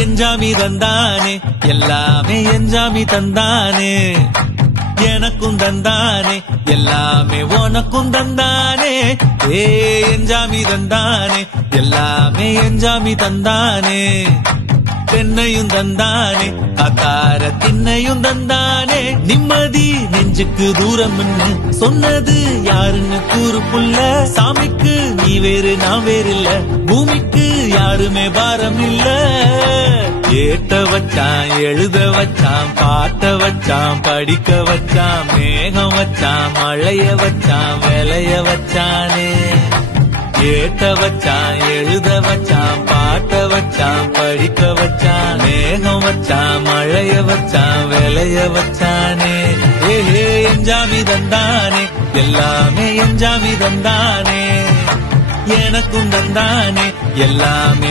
எஞ்சாமி தந்தானே எல்லாமே எஞ்சாமி தந்தானே எனக்கும் தந்தானே எல்லாமே உனக்கும் தந்தானே ஏ எஞ்சாமி தந்தானே எல்லாமே எஞ்சாமி தந்தானே தென்னையும் தந்தானே அக்கார திண்ணையும் தந்தானே நிம்மதி நெஞ்சுக்கு தூரம் சொன்னது யாருன்னு கூறு புள்ள சாமிக்கு நீ வேறு நான் வேறு இல்ல பூமிக்கு யாருமே பாரம் இல்ல ஏத்த வச்சான் எழுத வச்சான் பாட்ட வச்சான் படிக்க வச்சான் மேகம் வச்சான் மழைய வச்சான் விளைய வச்சானே ஏத்த வச்சான் எழுத வச்சான் பாட்ட வச்சான் படிக்க வச்சான் மேகம் வச்சான் மழைய வச்சான் விளைய வச்சானே ஏ எஞ்சாமி தந்தானே எல்லாமே எஞ்சாமி தந்தானே எனக்கும் தந்தானே எல்லாமே